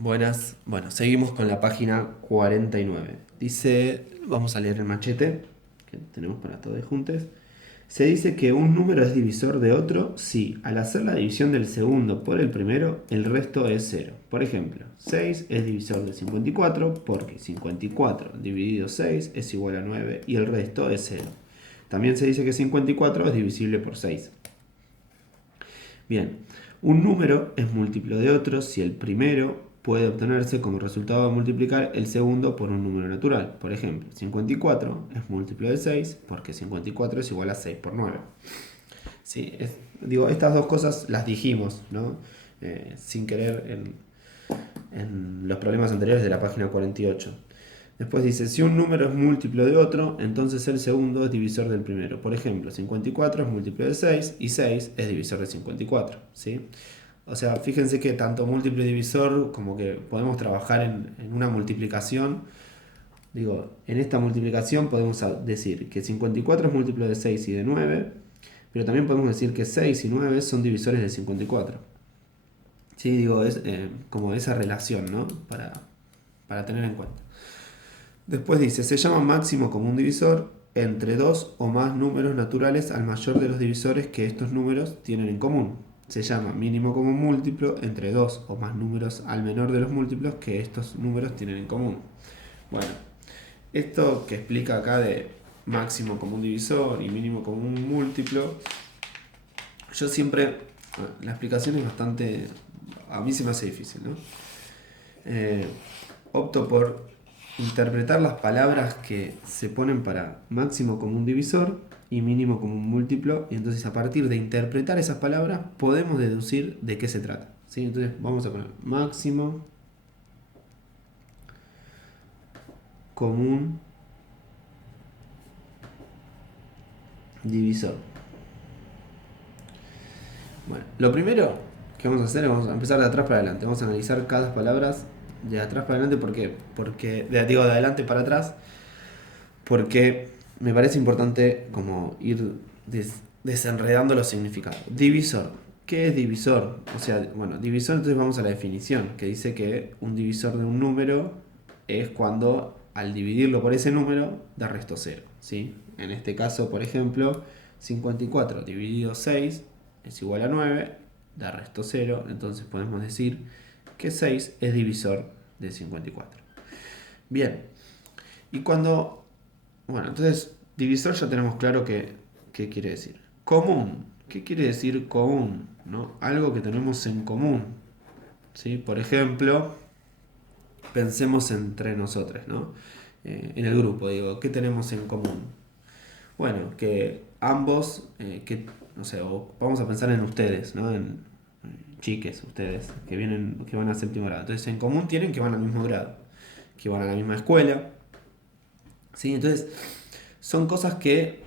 Buenas. Bueno, seguimos con la página 49. Dice, vamos a leer el machete que tenemos para todos juntos. Se dice que un número es divisor de otro si, al hacer la división del segundo por el primero, el resto es cero. Por ejemplo, 6 es divisor de 54 porque 54 dividido 6 es igual a 9 y el resto es cero. También se dice que 54 es divisible por 6. Bien, un número es múltiplo de otro si el primero puede obtenerse como resultado de multiplicar el segundo por un número natural. Por ejemplo, 54 es múltiplo de 6 porque 54 es igual a 6 por 9. Sí, digo, estas dos cosas las dijimos, ¿no? Sin querer en los problemas anteriores de la página 48. Después dice, si un número es múltiplo de otro, entonces el segundo es divisor del primero. Por ejemplo, 54 es múltiplo de 6 y 6 es divisor de 54. ¿Sí? O sea, fíjense que tanto múltiplo y divisor como que podemos trabajar en una multiplicación. Digo, en esta multiplicación podemos decir que 54 es múltiplo de 6 y de 9, pero también podemos decir que 6 y 9 son divisores de 54. Sí, digo, es como esa relación, ¿no? Para tener en cuenta. Después dice, se llama máximo común divisor entre dos o más números naturales al mayor de los divisores que estos números tienen en común. Se llama mínimo común múltiplo entre dos o más números al menor de los múltiplos que estos números tienen en común. Bueno, esto que explica acá de máximo común divisor y mínimo común múltiplo, yo siempre, la explicación es bastante, a mí se me hace difícil, ¿no? Opto por interpretar las palabras que se ponen para máximo común divisor y mínimo común múltiplo, y entonces a partir de interpretar esas palabras podemos deducir de qué se trata. ¿Sí? Entonces vamos a poner máximo común divisor. Bueno, lo primero que vamos a hacer es vamos a empezar de atrás para adelante. Vamos a analizar cada palabra de atrás para adelante. ¿Por qué? Porque, digo, de adelante para atrás, porque me parece importante como ir desenredando los significados. Divisor. ¿Qué es divisor? O sea, bueno, divisor, entonces vamos a la definición, que dice que un divisor de un número es cuando al dividirlo por ese número da resto cero. ¿Sí? En este caso, por ejemplo, 54 dividido 6 es igual a 9, da resto cero, entonces podemos decir que 6 es divisor de 54. Bien, y cuando bueno, entonces, divisor ya tenemos claro qué quiere decir. Común. ¿Qué quiere decir común? ¿No? Algo que tenemos en común. ¿Sí? Por ejemplo, pensemos entre nosotros, ¿no? En el grupo, digo, ¿qué tenemos en común? Bueno, que ambos, no sé, vamos a pensar en ustedes, ¿no? En chiques, ustedes, que van a séptimo grado. Entonces, en común tienen que van al mismo grado, que van a la misma escuela. ¿Sí? Entonces, son cosas que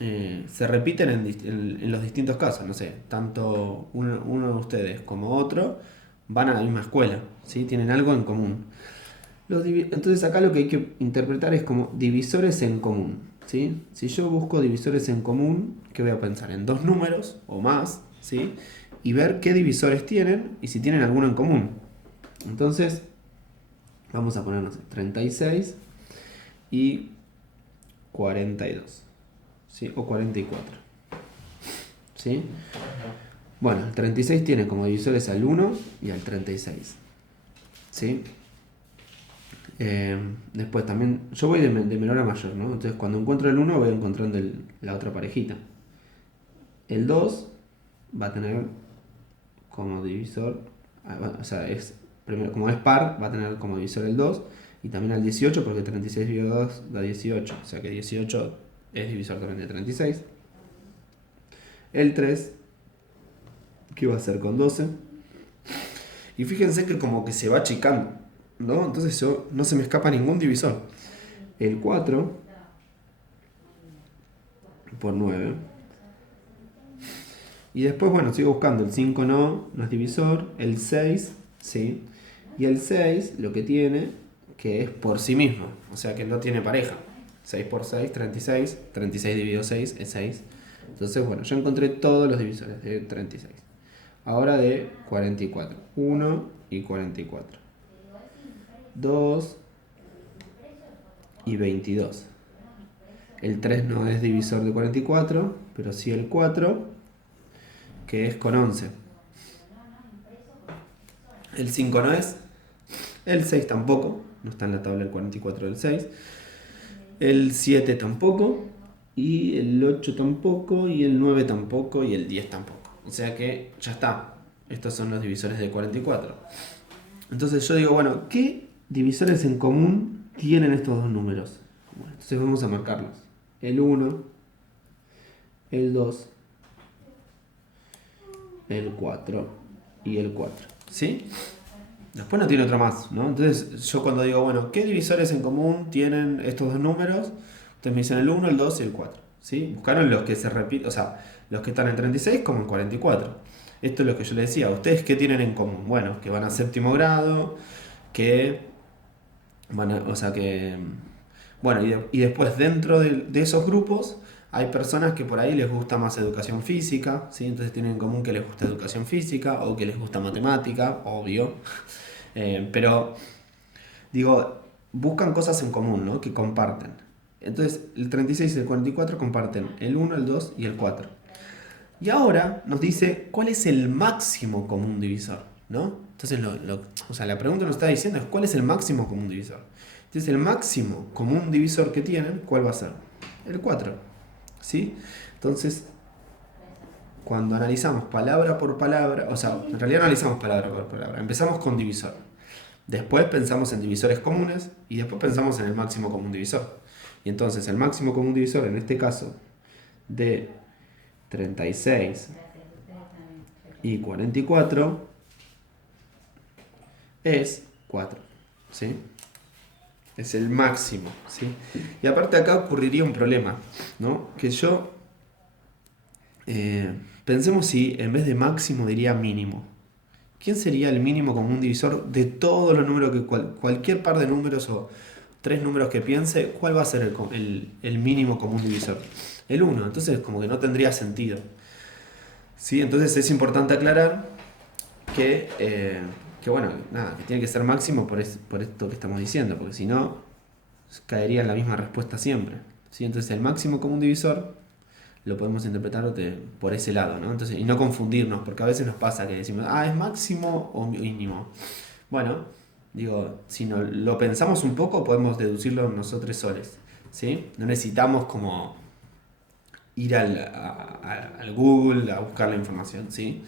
se repiten en los distintos casos. No sé, tanto uno de ustedes como otro van a la misma escuela, ¿sí? Tienen algo en común. Entonces acá lo que hay que interpretar es como divisores en común. ¿Sí? Si yo busco divisores en común, ¿qué voy a pensar? En dos números o más, ¿sí? Y ver qué divisores tienen y si tienen alguno en común. Entonces, vamos a poner, no sé, 36 y 42. ¿Sí? O 44. ¿Sí? Bueno, el 36 tiene como divisores al 1 y al 36. ¿Sí? Después también, yo voy de menor a mayor, ¿no? Entonces cuando encuentro el 1 voy encontrando la otra parejita. El 2 va a tener como divisor, o sea, primero, como es par, va a tener como divisor el 2 y también al 18 porque 36 dividido 2 da 18, o sea que 18 es divisor también de 36. El 3, que va a ser con 12. Y fíjense que como que se va achicando, ¿no? Entonces no se me escapa ningún divisor. El 4 por 9. Y después, bueno, sigo buscando. El 5 no es divisor. El 6, sí. Y el 6 lo que tiene, que es por sí mismo. O sea que no tiene pareja. 6 por 6, 36. 36 dividido 6 es 6. Entonces, bueno, yo encontré todos los divisores de 36. Ahora de 44. 1, y 44. 2 y 22. El 3 no es divisor de 44, pero sí el 4, que es con 11. El 5 no es. El 6 tampoco. No está en la tabla el 44 del 6. El 7 tampoco. Y el 8 tampoco. Y el 9 tampoco. Y el 10 tampoco. O sea que ya está. Estos son los divisores de 44. Entonces yo digo, bueno, ¿qué divisores en común tienen estos dos números? Bueno, entonces vamos a marcarlos. El 1, el 2, el 4 y el 4. ¿Sí? Después no tiene otro más, ¿no? Entonces yo cuando digo, bueno, ¿qué divisores en común tienen estos dos números? Ustedes me dicen el 1, el 2 y el 4. ¿Sí? Buscaron los que se repiten, o sea, los que están en 36 como en 44. Esto es lo que yo les decía. ¿Ustedes qué tienen en común? Bueno, que van a séptimo grado, que van a, o sea que... Bueno, y después dentro de esos grupos hay personas que por ahí les gusta más educación física, ¿sí? Entonces tienen en común que les gusta educación física o que les gusta matemática, obvio. Pero, digo, buscan cosas en común, ¿no? Que comparten. Entonces, el 36 y el 44 comparten el 1, el 2 y el 4. Y ahora nos dice cuál es el máximo común divisor, ¿no? Entonces, o sea, la pregunta nos está diciendo es cuál es el máximo común divisor. Entonces, el máximo común divisor que tienen, ¿cuál va a ser? El 4, ¿sí? Entonces, cuando analizamos palabra por palabra, o sea, en realidad no analizamos palabra por palabra, empezamos con divisor. Después pensamos en divisores comunes y después pensamos en el máximo común divisor. Y entonces el máximo común divisor, en este caso, de 36 y 44 es 4, ¿sí? Es el máximo, ¿sí? Y aparte acá ocurriría un problema, ¿no? Que yo, pensemos si en vez de máximo diría mínimo. ¿Quién sería el mínimo común divisor de todos los números que cualquier par de números o tres números que piense? ¿Cuál va a ser el mínimo común divisor? El 1, entonces como que no tendría sentido. ¿Sí? Entonces es importante aclarar que bueno, nada, que tiene que ser máximo por esto que estamos diciendo, porque si no, caería en la misma respuesta siempre. ¿Sí? Entonces el máximo común divisor lo podemos interpretar por ese lado, ¿no? Entonces, y no confundirnos, porque a veces nos pasa que decimos, ¿es máximo o mínimo? Bueno, digo, si no, lo pensamos un poco, podemos deducirlo nosotros solos, ¿sí? No necesitamos como ir al Google a buscar la información, ¿sí?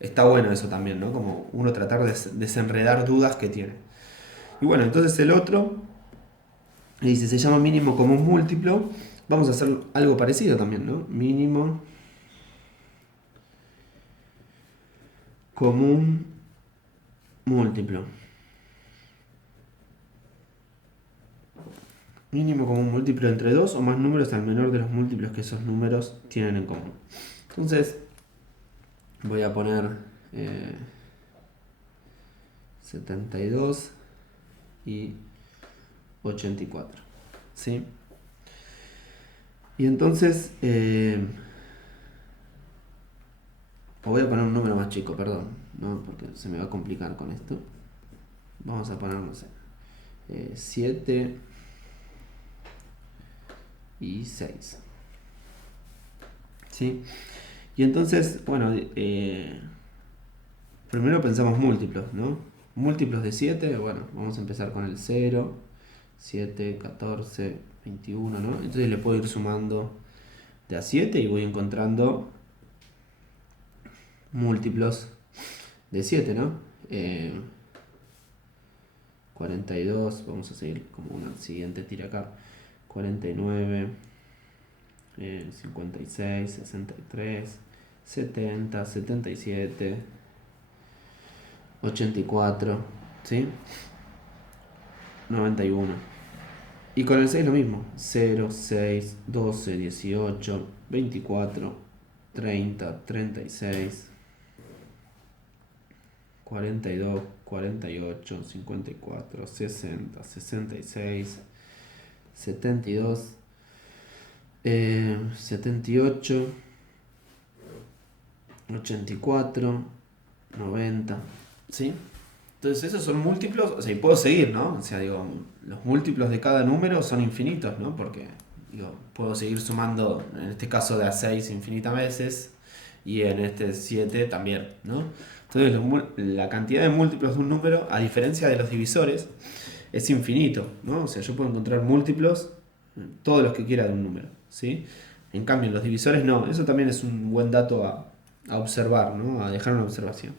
Está bueno eso también, ¿no? Como uno tratar de desenredar dudas que tiene. Y bueno, entonces el otro, dice, se llama mínimo común múltiplo. Vamos a hacer algo parecido también, ¿no? Mínimo común múltiplo. Mínimo común múltiplo entre dos o más números al menor de los múltiplos que esos números tienen en común. Entonces, voy a poner 72 y 84. ¿Sí? Y entonces, voy a poner un número más chico, perdón, ¿no? Porque se me va a complicar con esto. Vamos a poner, no sé, 7 y 6. ¿Sí? Y entonces, bueno, primero pensamos múltiplos, ¿no? Múltiplos de 7, bueno, vamos a empezar con el 0, 7, 14, 21, ¿no? Entonces le puedo ir sumando de a 7 y voy encontrando múltiplos de 7, ¿no? 42, vamos a seguir como una siguiente tira acá, 49, 56, 63, 70, 77, 84, ¿sí? 91. Y con el 6 lo mismo, 0, 6, 12, 18, 24, 30, 36, 42, 48, 54, 60, 66, 72, 78, 84, 90, ¿sí? Entonces esos son múltiplos, o sea, y puedo seguir, ¿no? O sea, digo, los múltiplos de cada número son infinitos, ¿no? Porque, digo, puedo seguir sumando, en este caso de a 6 infinitas veces, y en este 7 también, ¿no? Entonces la cantidad de múltiplos de un número, a diferencia de los divisores, es infinito, ¿no? O sea, yo puedo encontrar múltiplos, todos los que quiera de un número, ¿sí? En cambio, en los divisores no. Eso también es un buen dato a observar, ¿no? A dejar una observación.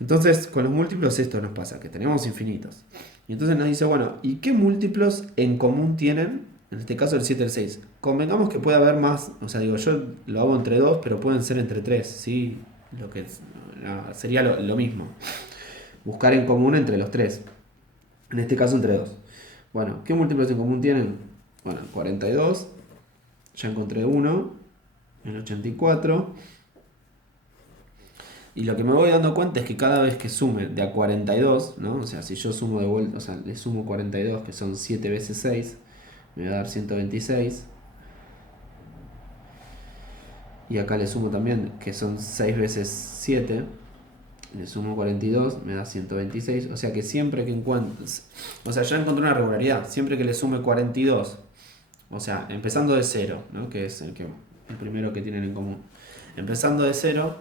Entonces, con los múltiplos esto nos pasa, que tenemos infinitos. Y entonces nos dice, bueno, ¿y qué múltiplos en común tienen? En este caso el 7 y el 6. Convengamos que puede haber más, o sea, digo, yo lo hago entre 2, pero pueden ser entre 3, ¿sí? Lo que sería lo mismo. Buscar en común entre los 3. En este caso entre 2. Bueno, ¿qué múltiplos en común tienen? Bueno, 42, ya encontré uno, el 84. Y lo que me voy dando cuenta es que cada vez que sume de a 42, ¿no? O sea, si yo sumo de vuelta, o sea, le sumo 42, que son 7 veces 6, me va a dar 126. Y acá le sumo también, que son 6 veces 7, le sumo 42, me da 126. O sea que siempre que encuentre, o sea, ya encontré una regularidad. Siempre que le sume 42, o sea, empezando de 0, ¿no? Que es el primero que tienen en común. Empezando de 0,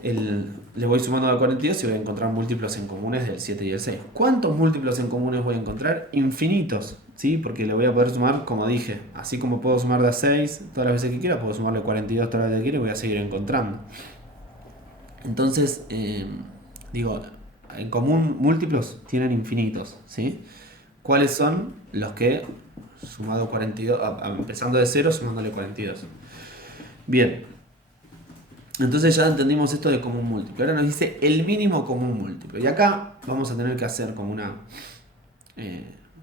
le voy sumando a 42 y voy a encontrar múltiplos en comunes del 7 y el 6. ¿Cuántos múltiplos en comunes voy a encontrar? Infinitos, ¿sí? Porque le voy a poder sumar, como dije, así como puedo sumar de a 6 todas las veces que quiera, puedo sumarle 42 todas las veces que quiera y voy a seguir encontrando. Entonces, digo, en común múltiplos tienen infinitos, ¿sí? ¿Cuáles son los que, sumado 42, empezando de 0, sumándole 42? Bien. Entonces ya entendimos esto de común múltiplo. Ahora nos dice el mínimo común múltiplo. Y acá vamos a tener que hacer como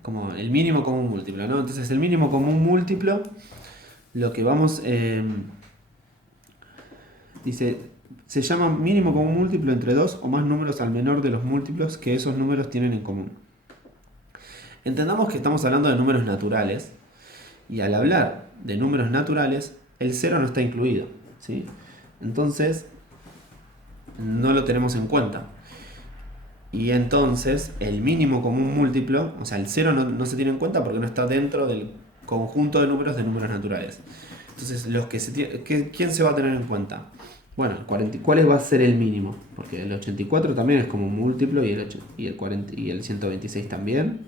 como el mínimo común múltiplo, ¿no? Entonces el mínimo común múltiplo, lo que vamos, dice, se llama mínimo común múltiplo entre dos o más números al menor de los múltiplos que esos números tienen en común. Entendamos que estamos hablando de números naturales. Y al hablar de números naturales, el 0 no está incluido, ¿sí? Entonces, no lo tenemos en cuenta. Y entonces, el mínimo común múltiplo, o sea, el 0 no se tiene en cuenta porque no está dentro del conjunto de números naturales. Entonces, ¿quién se va a tener en cuenta? Bueno, ¿cuál va a ser el mínimo? Porque el 84 también es como un múltiplo y el 126 también.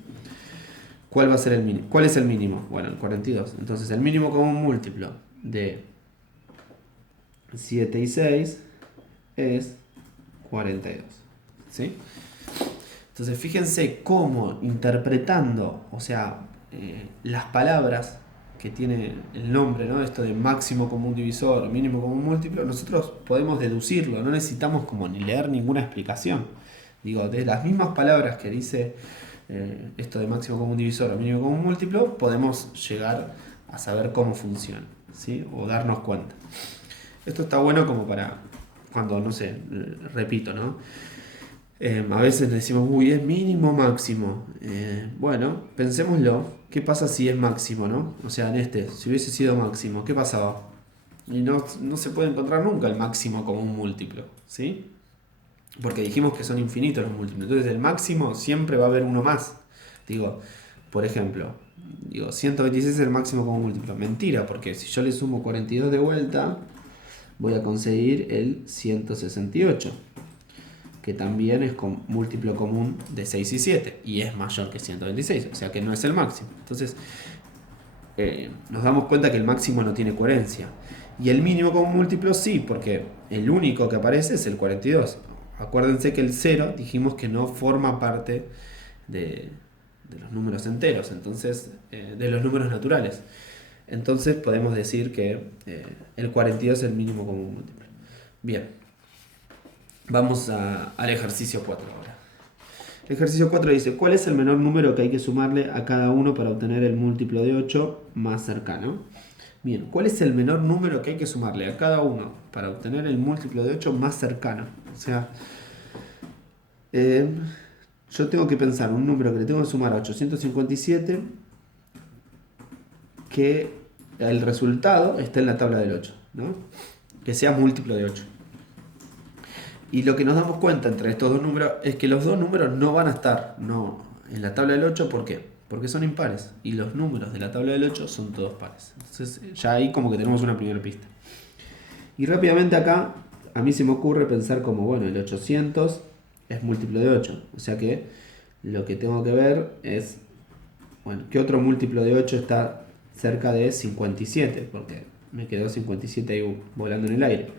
¿Cuál va a ser el mínimo? ¿Cuál es el mínimo? Bueno, el 42. Entonces, el mínimo común múltiplo de 7 y 6 es 42, ¿sí? Entonces fíjense cómo interpretando, o sea, las palabras que tiene el nombre, ¿no? Esto de máximo común divisor, mínimo común múltiplo, nosotros podemos deducirlo, no necesitamos como ni leer ninguna explicación. Digo, de las mismas palabras que dice esto de máximo común divisor o mínimo común múltiplo, podemos llegar a saber cómo funciona, ¿sí? O darnos cuenta. Esto está bueno como para cuando, no sé, repito, ¿no? A veces decimos, uy, es mínimo máximo. Bueno, pensémoslo. ¿Qué pasa si es máximo, no? O sea, si hubiese sido máximo, ¿qué pasaba? Y no se puede encontrar nunca el máximo como un múltiplo, ¿sí? Porque dijimos que son infinitos los múltiplos. Entonces, el máximo siempre va a haber uno más. Digo, por ejemplo, 126 es el máximo como múltiplo. Mentira, porque si yo le sumo 42 de vuelta, voy a conseguir el 168, que también es múltiplo común de 6 y 7, y es mayor que 126, o sea que no es el máximo. Entonces, nos damos cuenta que el máximo no tiene coherencia. Y el mínimo común múltiplo sí, porque el único que aparece es el 42. Acuérdense que el 0 dijimos que no forma parte de los números enteros, entonces, de los números naturales. Entonces podemos decir que el 42 es el mínimo común múltiplo. Bien, vamos al ejercicio 4 ahora. El ejercicio 4 dice, ¿cuál es el menor número que hay que sumarle a cada uno para obtener el múltiplo de 8 más cercano? Bien, ¿cuál es el menor número que hay que sumarle a cada uno para obtener el múltiplo de 8 más cercano? O sea, yo tengo que pensar un número que le tengo que sumar a 857, que el resultado esté en la tabla del 8, ¿no? Que sea múltiplo de 8. Y lo que nos damos cuenta entre estos dos números es que los dos números no van a estar en la tabla del 8. ¿Por qué? Porque son impares. Y los números de la tabla del 8 son todos pares. Entonces ya ahí como que tenemos una primera pista. Y rápidamente acá a mí se me ocurre pensar como, bueno, el 800 es múltiplo de 8. O sea que lo que tengo que ver es, bueno, ¿qué otro múltiplo de 8 está cerca de 57? Porque me quedó 57 ahí volando en el aire.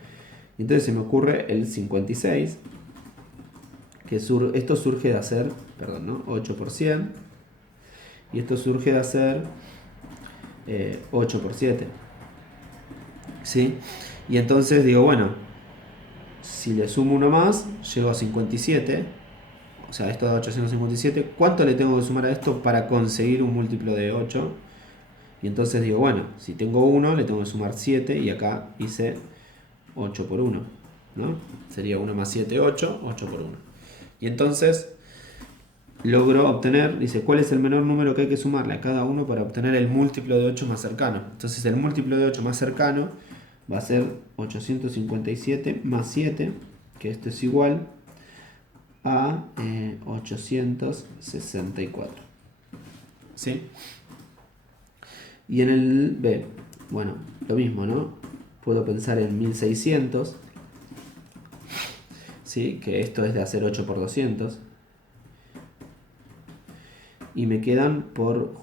Entonces se me ocurre el 56, que esto surge de hacer, perdón, ¿no? 8 por 100. Y esto surge de hacer 8 por 7. ¿Sí? Y entonces digo, bueno, si le sumo uno más, llego a 57. O sea, esto da 857. ¿Cuánto le tengo que sumar a esto para conseguir un múltiplo de 8? Y entonces digo, bueno, si tengo 1, le tengo que sumar 7. Y acá hice 8 por 1, ¿no? Sería 1 más 7, 8. 8 por 1. Y entonces logro obtener, dice, ¿cuál es el menor número que hay que sumarle a cada uno para obtener el múltiplo de 8 más cercano? Entonces el múltiplo de 8 más cercano va a ser 857 más 7, que esto es igual a 864. ¿Sí? Y en el B, bueno, lo mismo, ¿no? Puedo pensar en 1600, ¿sí? Que esto es de hacer 8 por 200. Y me quedan por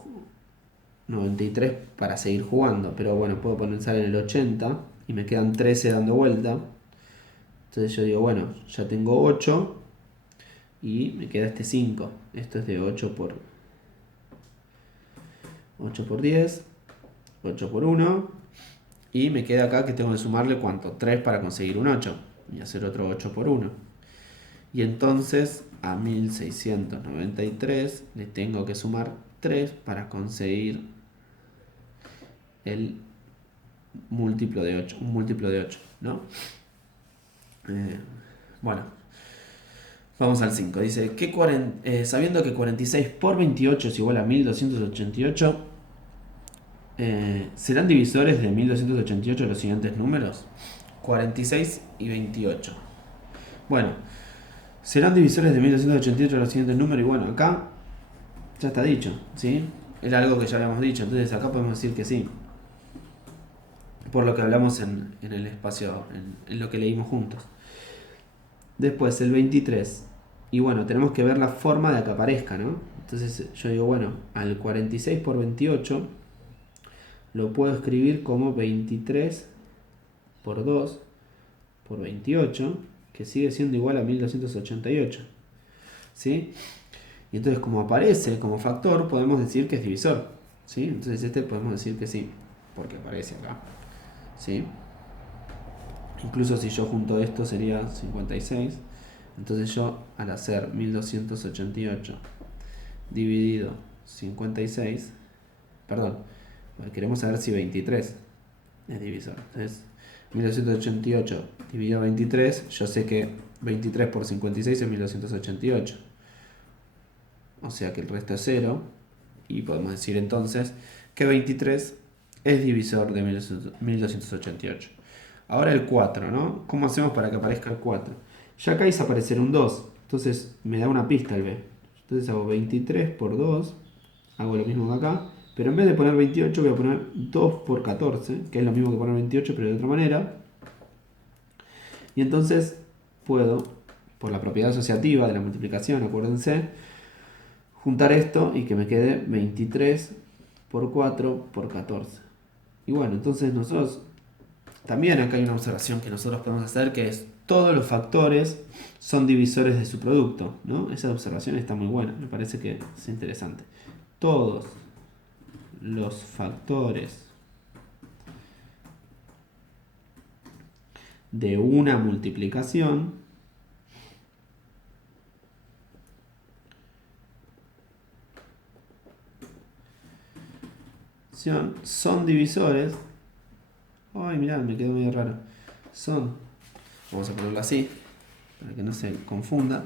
93 para seguir jugando. Pero bueno, puedo pensar en el 80 y me quedan 13 dando vuelta. Entonces yo digo, bueno, ya tengo 8 y me queda este 5. Esto es de 8 por 10, 8 por 1. Y me queda acá que tengo que sumarle ¿cuánto? 3 para conseguir un 8. Y hacer otro 8 por 1. Y entonces a 1693 le tengo que sumar 3 para conseguir el múltiplo de 8. Un múltiplo de 8, ¿no? Bueno, vamos al 5. Dice, sabiendo que 46 por 28 es igual a 1288, ¿serán divisores de 1288 los siguientes números? 46 y 28. Bueno, serán divisores de 1288 los siguientes números. Y bueno, acá ya está dicho, ¿sí? Era algo que ya habíamos dicho, entonces acá podemos decir que sí. Por lo que hablamos en el espacio, en lo que leímos juntos. Después el 23. Y bueno, tenemos que ver la forma de que aparezca, ¿no? Entonces yo digo, bueno, al 46 por 28 lo puedo escribir como 23 por 2 por 28, que sigue siendo igual a 1288. ¿Sí? Y entonces como aparece como factor, podemos decir que es divisor. ¿Sí? Entonces este podemos decir que sí, porque aparece acá. ¿Sí? Incluso si yo junto esto sería 56. Entonces yo al hacer 1288 dividido 56, perdón, queremos saber si 23 es divisor. Entonces 1288 dividido 23, yo sé que 23 por 56 es 1288. O sea que el resto es 0. Y podemos decir entonces que 23 es divisor de 1288. Ahora el 4, ¿no? ¿Cómo hacemos para que aparezca el 4? Ya acá hizo aparecer un 2. Entonces me da una pista el B. Entonces hago 23 por 2. Hago lo mismo que acá. Pero en vez de poner 28 voy a poner 2 por 14. Que es lo mismo que poner 28 pero de otra manera. Y entonces puedo, por la propiedad asociativa de la multiplicación, acuérdense, juntar esto y que me quede 23 por 4 por 14. Y bueno, entonces nosotros, también acá hay una observación que nosotros podemos hacer, que es todos los factores son divisores de su producto, ¿no? Esa observación está muy buena, me parece que es interesante. Todos los factores de una multiplicación son divisores. Ay, mirá, me quedó medio raro. Vamos a ponerlo así, para que no se confunda.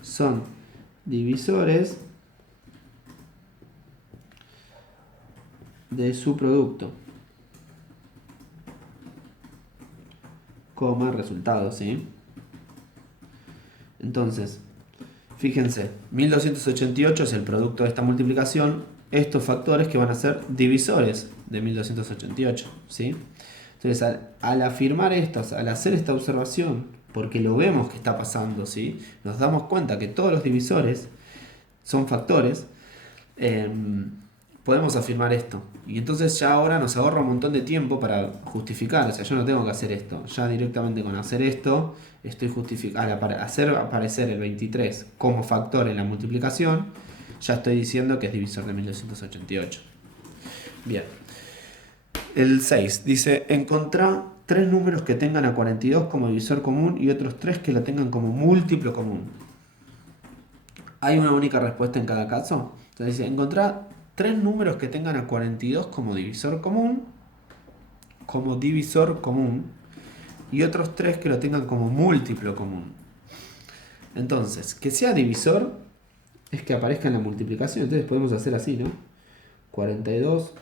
Son divisores de su producto, coma, resultado, ¿sí? Entonces, fíjense, 1288 es el producto de esta multiplicación. Estos factores que van a ser divisores de 1288, ¿sí? Entonces, al afirmar esto, al hacer esta observación, porque lo vemos que está pasando, ¿sí? Nos damos cuenta que todos los divisores son factores, podemos afirmar esto. Y entonces ya ahora nos ahorra un montón de tiempo para justificar. O sea, yo no tengo que hacer esto. Ya directamente con hacer esto, estoy justificando. Al hacer aparecer el 23 como factor en la multiplicación, ya estoy diciendo que es divisor de 1288. Bien. El 6 dice, encontrar 3 números que tengan a 42 como divisor común y otros 3 que lo tengan como múltiplo común. ¿Hay una única respuesta en cada caso? Entonces dice, encontrar 3 números que tengan a 42 como divisor común, y otros 3 que lo tengan como múltiplo común. Entonces, que sea divisor es que aparezca en la multiplicación. Entonces podemos hacer así, ¿no? 42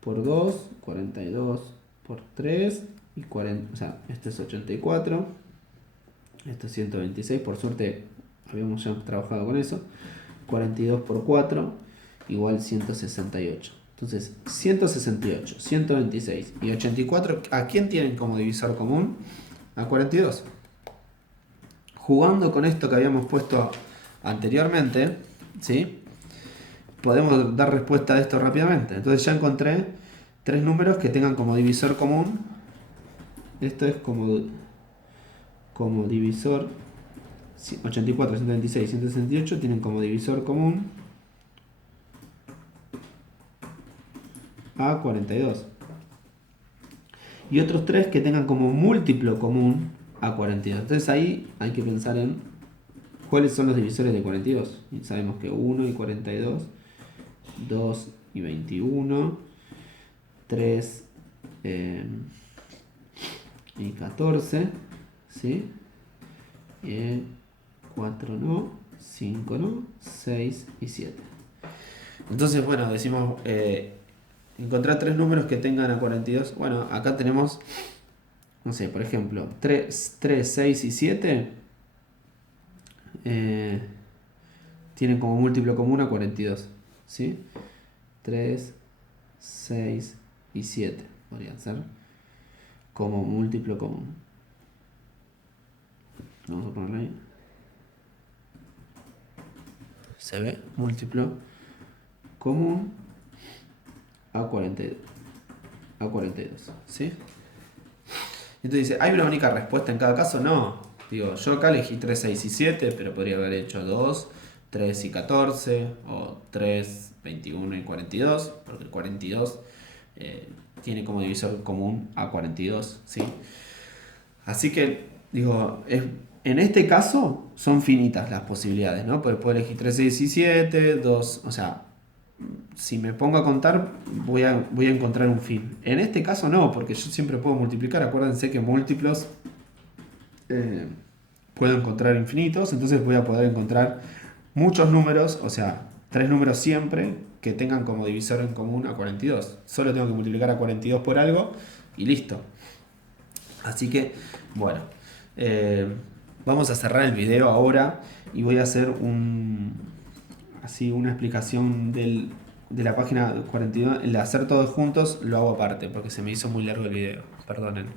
por 2, 42 por 3, y 40, o sea, este es 84, este es 126, por suerte habíamos ya trabajado con eso. 42 por 4 igual 168. Entonces, 168, 126 y 84, ¿a quién tienen como divisor común? A 42. Jugando con esto que habíamos puesto anteriormente, ¿sí? Podemos dar respuesta a esto rápidamente. Entonces ya encontré 3 números que tengan como divisor común. Esto es como divisor 84, 126, 168 tienen como divisor común a 42. Y otros 3 que tengan como múltiplo común a 42. Entonces ahí hay que pensar en cuáles son los divisores de 42. Y sabemos que 1 y 42, 2 y 21, 3 y 14, ¿sí? 4 no, 5 no, 6 y 7. Entonces, bueno, decimos encontrar 3 números que tengan a 42. Bueno, acá tenemos, no sé, por ejemplo, 3, 6 y 7 tienen como múltiplo común a 42, ¿sí? 3, 6 y 7 podrían ser como múltiplo común. Vamos a ponerlo ahí. Se ve múltiplo común a 42. ¿Sí? Entonces dice, ¿hay una única respuesta en cada caso? No. Digo, yo acá elegí 3, 6 y 7, pero podría haber hecho 2, 3 y 14, o 3, 21 y 42, porque el 42 tiene como divisor común a 42, ¿sí? Así que, digo, en este caso son finitas las posibilidades, ¿no? Porque puedo elegir 3, 6 y 7, 2, o sea, si me pongo a contar voy a encontrar un fin. En este caso no, porque yo siempre puedo multiplicar. Acuérdense que múltiplos puedo encontrar infinitos, entonces voy a poder encontrar muchos números, o sea, 3 números siempre que tengan como divisor en común a 42. Solo tengo que multiplicar a 42 por algo y listo. Así que, bueno, vamos a cerrar el video ahora y voy a hacer una explicación de la página 42. El de hacer todos juntos lo hago aparte porque se me hizo muy largo el video, perdonen.